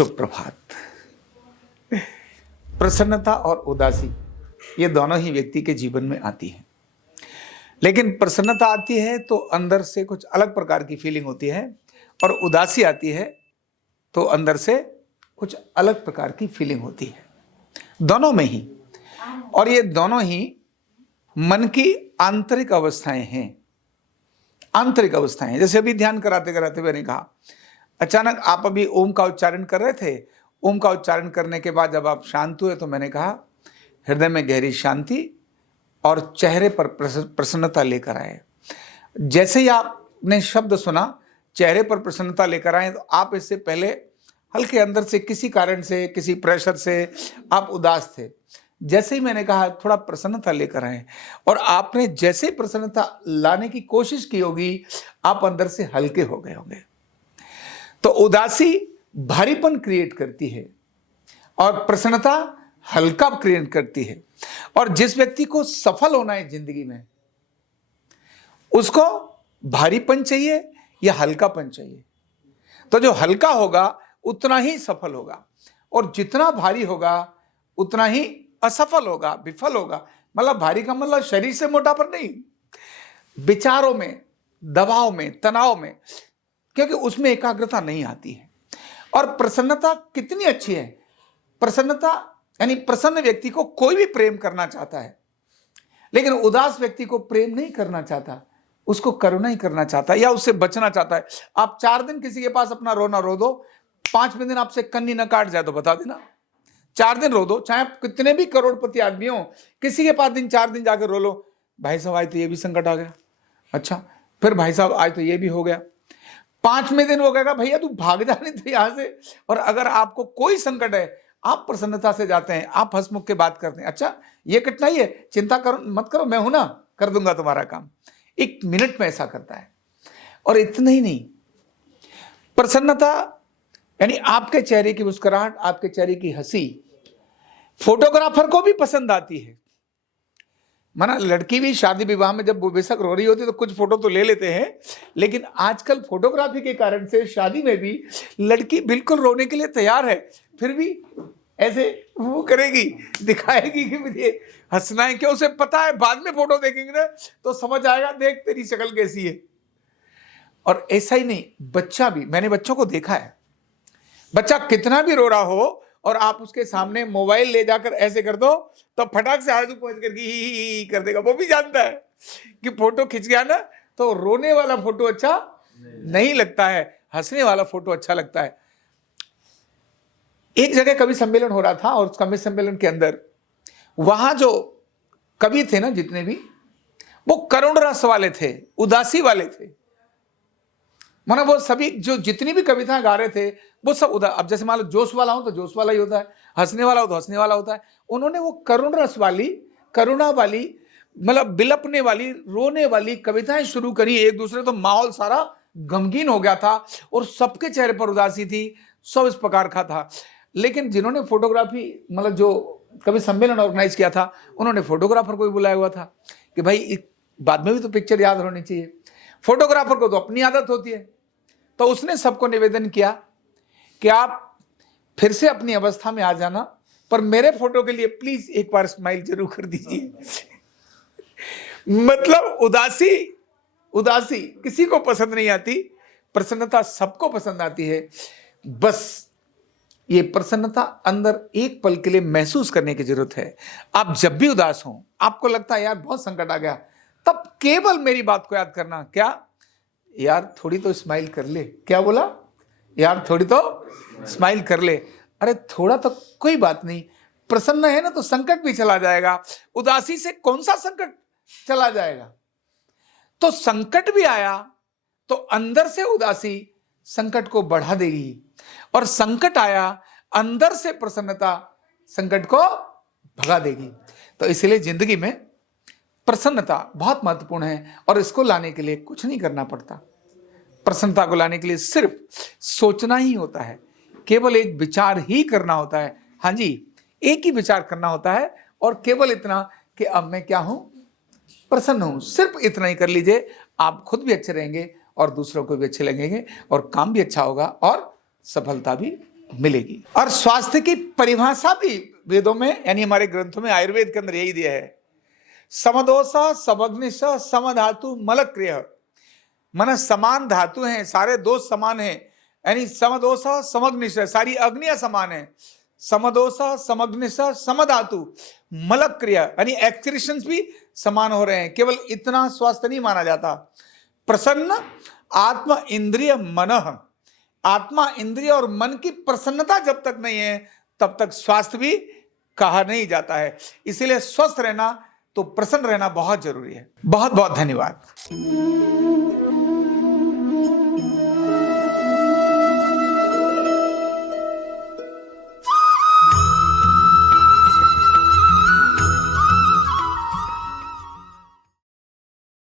शुभ प्रभात। प्रसन्नता और उदासी ये दोनों ही व्यक्ति के जीवन में आती है, लेकिन प्रसन्नता आती है तो अंदर से कुछ अलग प्रकार की फीलिंग होती है और उदासी आती है तो अंदर से कुछ अलग प्रकार की फीलिंग होती है, दोनों में ही। और ये दोनों ही मन की आंतरिक अवस्थाएं हैं। आंतरिक अवस्थाएं, जैसे अभी ध्यान कराते कराते मैंने कहा, अचानक आप अभी ओम का उच्चारण कर रहे थे। ओम का उच्चारण करने के बाद जब आप शांत हुए तो मैंने कहा हृदय में गहरी शांति और चेहरे पर प्रसन्नता लेकर आए। जैसे ही आपने शब्द सुना चेहरे पर प्रसन्नता लेकर आए, तो आप इससे पहले हल्के अंदर से किसी कारण से, किसी प्रेशर से आप उदास थे। जैसे ही मैंने कहा थोड़ा प्रसन्नता लेकर आए, और आपने जैसे ही प्रसन्नता लाने की कोशिश की होगी, आप अंदर से हल्के हो गए होंगे। तो उदासी भारीपन क्रिएट करती है और प्रसन्नता हल्का क्रिएट करती है। और जिस व्यक्ति को सफल होना है जिंदगी में, उसको भारीपन चाहिए या हल्कापन चाहिए। तो जो हल्का होगा उतना ही सफल होगा, और जितना भारी होगा उतना ही असफल होगा, विफल होगा। मतलब भारी का मतलब शरीर से मोटा पर नहीं, विचारों में, दबाव में, तनाव में, क्योंकि उसमें एकाग्रता नहीं आती है। और प्रसन्नता कितनी अच्छी है। प्रसन्नता यानी प्रसन्न व्यक्ति को कोई भी प्रेम करना चाहता है, लेकिन उदास व्यक्ति को प्रेम नहीं करना चाहता, उसको करुणा ही करना चाहता है या उससे बचना चाहता है। आप 4 दिन किसी के पास अपना रोना रो दो, 5वें दिन आपसे कन्नी न काट जाए तो बता देना। 4 दिन रो दो, चाहे आप कितने भी करोड़पति आदमी हो, किसी के पास 4 दिन जाकर रो लो, भाई साहब आज तो ये भी संकट आ गया, अच्छा फिर भाई साहब आज तो ये भी हो गया। 5वें दिन वो कहेगा भैया तू भाग जा नहीं तो यहां से। और अगर आपको कोई संकट है, आप प्रसन्नता से जाते हैं, आप हंसमुख के बात करते हैं, अच्छा ये कठिनाई है, चिंता करो मत करो, मैं हूं ना, कर दूंगा तुम्हारा काम। 1 मिनट में ऐसा करता है। और इतना ही नहीं, प्रसन्नता यानी आपके चेहरे की मुस्कुराहट, आपके चेहरे की हंसी फोटोग्राफर को भी पसंद आती है। माना लड़की भी शादी विवाह में जब बेशक रो रही होती है तो कुछ फोटो तो ले लेते हैं, लेकिन आजकल फोटोग्राफी के कारण से शादी में भी लड़की बिल्कुल रोने के लिए तैयार है, फिर भी ऐसे वो करेगी, दिखाएगी कि मुझे हंसना है। क्यों? उसे पता है बाद में फोटो देखेंगे ना तो समझ आएगा, देख तेरी शक्ल कैसी है। और ऐसा ही नहीं, बच्चा भी, मैंने बच्चों को देखा है, बच्चा कितना भी रो रहा हो और आप उसके सामने मोबाइल ले जाकर ऐसे कर दो तो फटाक से आजू पहुंच करके ही कर देगा। वो भी जानता है कि फोटो खिंच गया ना तो रोने वाला फोटो अच्छा नहीं लगता है, हंसने वाला फोटो अच्छा लगता है। एक जगह कवि सम्मेलन हो रहा था, और उस कवि सम्मेलन के अंदर वहां जो कवि थे ना, जितने भी, वो करुण रस वाले थे, उदासी वाले थे। माना वो सभी जो जितनी भी कविताएं गा रहे थे वो सब अब जैसे मान लो जोश वाला हो तो जोश वाला ही होता है, हंसने वाला हो तो हंसने वाला होता है। उन्होंने वो करुण रस वाली, करुणा वाली, मतलब बिलपने वाली, रोने वाली कविताएं शुरू करी एक दूसरे, तो माहौल सारा गमगीन हो गया था और सबके चेहरे पर उदासी थी, सब इस प्रकार का था। लेकिन जिन्होंने फोटोग्राफी, मतलब जो कवि सम्मेलन ऑर्गेनाइज किया था, उन्होंने फोटोग्राफर को भी बुलाया हुआ था कि भाई बाद में भी तो पिक्चर याद होनी चाहिए। फोटोग्राफर को तो अपनी आदत होती है, तो उसने सबको निवेदन किया कि आप फिर से अपनी अवस्था में आ जाना, पर मेरे फोटो के लिए प्लीज एक बार स्माइल जरूर कर दीजिए। मतलब उदासी किसी को पसंद नहीं आती, प्रसन्नता सबको पसंद आती है। बस ये प्रसन्नता अंदर एक पल के लिए महसूस करने की जरूरत है। आप जब भी उदास हो, आपको लगता है यार बहुत संकट आ गया, तब केवल मेरी बात को याद करना, क्या यार थोड़ी तो स्माइल कर ले। क्या बोला? यार थोड़ी तो स्माइल कर ले। अरे थोड़ा तो कोई बात नहीं, प्रसन्न है ना तो संकट भी चला जाएगा। उदासी से कौन सा संकट चला जाएगा? तो संकट भी आया तो अंदर से उदासी संकट को बढ़ा देगी, और संकट आया अंदर से प्रसन्नता संकट को भगा देगी। तो इसलिए जिंदगी में प्रसन्नता बहुत महत्वपूर्ण है, और इसको लाने के लिए कुछ नहीं करना पड़ता। प्रसन्नता को लाने के लिए सिर्फ सोचना ही होता है, केवल एक विचार ही करना होता है। हाँ जी, एक ही विचार करना होता है, और केवल इतना कि अब मैं क्या हूं, प्रसन्न हूं। सिर्फ इतना ही कर लीजिए, आप खुद भी अच्छे रहेंगे और दूसरों को भी अच्छे लगेंगे, और काम भी अच्छा होगा और सफलता भी मिलेगी। और स्वास्थ्य की परिभाषा भी वेदों में यानी हमारे ग्रंथों में आयुर्वेद के अंदर यही दिया है, समदोष समग्निश समधातु मलक्रिय। मन समान धातु हैं, सारे दोष समान हैं, यानी समदोष समग्निश, सारी अग्नियां समान है। समदोष समग्निश समधातु मलक्रिया, यानी एक्सक्रीशंस भी समान हो रहे हैं। केवल इतना स्वास्थ्य नहीं माना जाता। प्रसन्न आत्म इंद्रिय मन, आत्मा इंद्रिय और मन की प्रसन्नता जब तक नहीं है तब तक स्वास्थ्य भी कहा नहीं जाता है। इसीलिए स्वस्थ रहना तो प्रसन्न रहना बहुत जरूरी है। बहुत बहुत धन्यवाद।